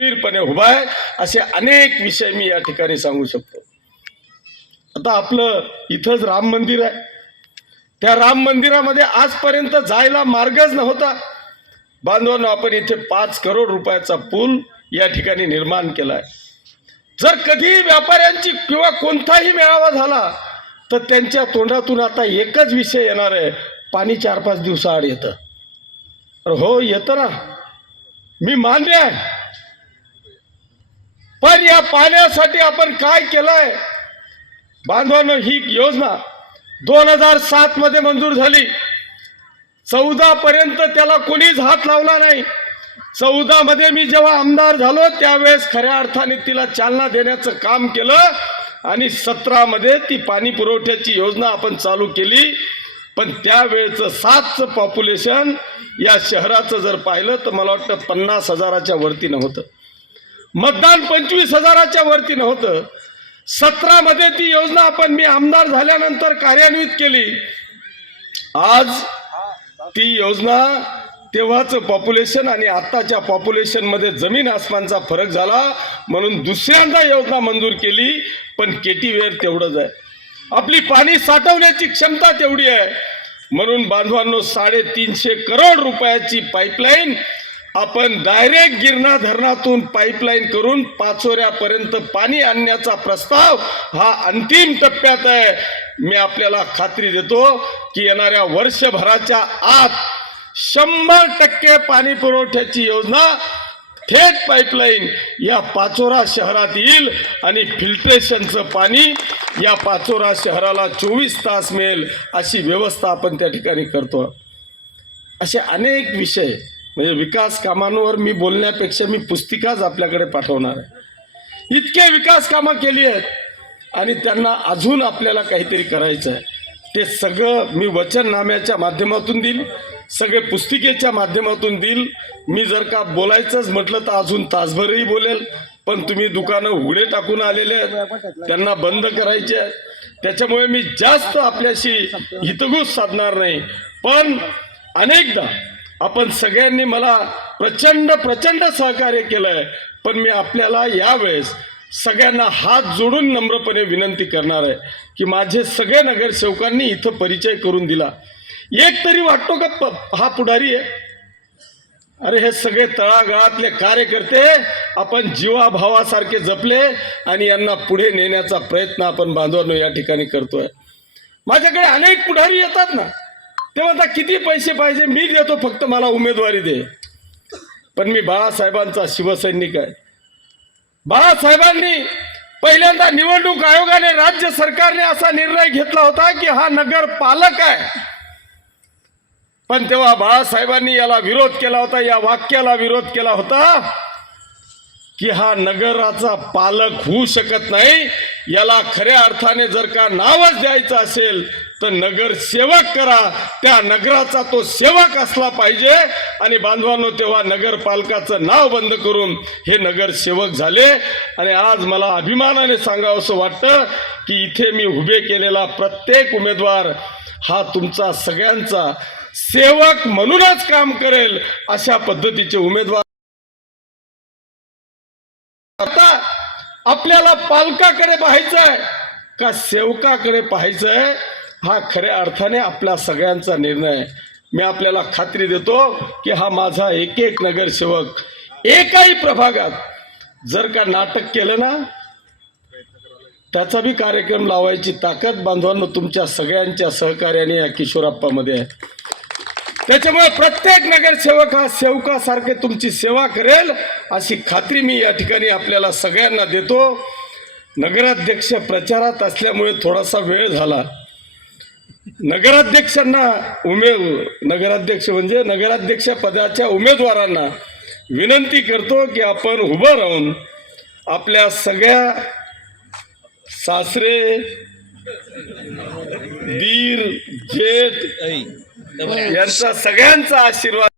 खंबीरपणे उभा आहे। असे अनेक विषय मी या ठिकाणी सांगू शकतो। आता आपलं इथंच राम मंदिर आहे, त्या राम मंदिरामध्ये आजपर्यंत जायला मार्गच नव्हता। बांधवांनो, आपण इथे 5 करोड रुपयाचा पूल या ठिकाणी निर्माण केलाय। जर कधी व्यापाऱ्यांची किंवा कोणताही मेळावा झाला तर त्यांच्या तोंडातून आता एकच विषय येणार आहे, पाणी 4-5 दिवसाआड येतं। हो, येतं ना, मी मान्य आहे, पण या पाण्यासाठी आपण काय केलंय? बांधवांनो, ही योजना 2007 मध्ये मंजूर झाली। 14 पर्यंत त्याला कोणीच हात लावला नाही। 14 मध्ये मी जेव्हा आमदार झालो त्यावेळेस खऱ्या अर्थाने तिला चालना देण्याचं काम केलं आणि 17 मध्ये ती पाणी पुरवठ्याची योजना आपण चालू केली। पण त्यावेळेचं 7चं पॉप्युलेशन या शहराचं जर पाहिलं तर मला वाटतं 50,000च्या वरती नव्हतं, मतदान 25,000च्या वरती नव्हतं। 17 मध्ये ती योजना आपण मी आमदार झाल्यानंतर कार्यान्वित केली। आज ती योजना, तेव्हाचं पॉप्युलेशन आणि आताच्या पॉप्युलेशन मध्ये जमीन आसमानचा फरक झाला, म्हणून दुसऱ्यांदा योजना मंजूर केली। पण केटीवेर तेवढंच आहे, आपली पाणी साठवण्याची क्षमता तेवढी आहे। म्हणून बांधवांनो, 350 करोड रुपयाची पाईपलाईन आपण डायरेक्ट गिरणा धरणातून पाईपलाईन करून पाचोऱ्यापर्यंत पाणी आणण्याचा प्रस्ताव हा अंतिम टप्प्यात आहे। मी आपल्याला खात्री देतो की येणाऱ्या वर्षभराच्या आत 100% पाणी पुरवठ्याची योजना थेट पाईपलाईन या पाचोरा शहरात येईल आणि फिल्ट्रेशनचं पाणी या पाचोरा शहराला 24 तास मिळेल, अशी व्यवस्था आपण त्या ठिकाणी करतो। असे अनेक विषय, म्हणजे विकास कामांवर मी बोलण्यापेक्षा मी पुस्तिकाच आपल्याकडे पाठवणार आहे। इतके विकास कामं केली आहेत आणि त्यांना अजून आपल्याला काहीतरी करायचं आहे। ते सगळं मी वचननाम्याच्या माध्यमातून देईल, सगळे पुस्तिकेच्या माध्यमातून देईल। मी जर का बोलायचंच म्हटलं तर अजून तासभरही बोलेल, पण तुम्ही दुकानं उघडे टाकून आलेले आहेत, त्यांना बंद करायचे आहेत, त्याच्यामुळे मी जास्त आपल्याशी हितगुज साधणार नाही। पण अनेकदा आपण सगळ्यांनी मला प्रचंड सहकार्य केलंय, पण मी आपल्याला यावेळेस सगळ्यांना हात जोडून नम्रपणे विनंती करणार आहे की माझे सगळे नगरसेवकांनी इथं परिचय करून दिला। एक तरी वाटतो का हा पुढारी आहे? अरे, हे सगळे तळागाळातले कार्यकर्ते आपण जीवाभावासारखे जपले आणि यांना पुढे नेण्याचा प्रयत्न आपण बांधवांनो या ठिकाणी करतोय। माझ्याकडे अनेक पुढारी येतात ना, ते म्हणतात किती पैसे पाहिजे, मी देतो, फक्त मला उमेदवारी दे। पण मी बाळासाहेबांचा शिवसैनिक आहे। बाळासाहेबांनी पहिल्यांदा निवडणूक आयोगाने, राज्य सरकारने असा निर्णय घेतला होता की हा नगर पालक आहे, पण तेव्हा बाळासाहेबांनी याला विरोध केला होता, या वाक्याला विरोध केला होता की हा नगराचा पालक होऊ शकत नाही, याला खऱ्या अर्थाने जर का नावच द्यायचं असेल तर नगरसेवक करा, त्या नगराचा तो सेवक असला पाहिजे। आणि बांधवांनो, तेव्हा नगरपालकाचं नाव बंद करून हे नगरसेवक झाले। आणि आज मला अभिमानाने सांगावंसं वाटतं की इथे मी उभे केलेला प्रत्येक उमेदवार हा तुमचा सगळ्यांचा सेवक म्हणूनच काम करेल, अशा पद्धतीचे उमेदवार। आता आपल्याला पालकाकडे पाहायचंय का सेवकाकडे पाहायचंय, हा खऱ्या अर्थाने आपल्या सगळ्यांचा निर्णय आहे। मी आपल्याला खात्री देतो की हा माझा एक नगरसेवक एकाही प्रभागात जर का नाटक केलं ना, त्याचा बी कार्यक्रम लावायची ताकद बांधवांनो तुमच्या सगळ्यांच्या सहकार्याने या किशोरप्पामध्ये आहे। त्याच्यामुळे प्रत्येक नगरसेवक हा सेवकासारखे तुमची सेवा करेल, अशी खात्री मी या ठिकाणी आपल्याला सगळ्यांना देतो। नगराध्यक्ष प्रचारात असल्यामुळे थोडासा वेळ झाला। नगराध्यक्षांना नगराध्यक्ष म्हणजे नगराध्यक्ष पदाच्या उमेदवारांना विनंती करतो की आपण उभं राहून आपल्या सगळ्या सासरे, दीर, जेठ यांचा सगळ्यांचा आशीर्वाद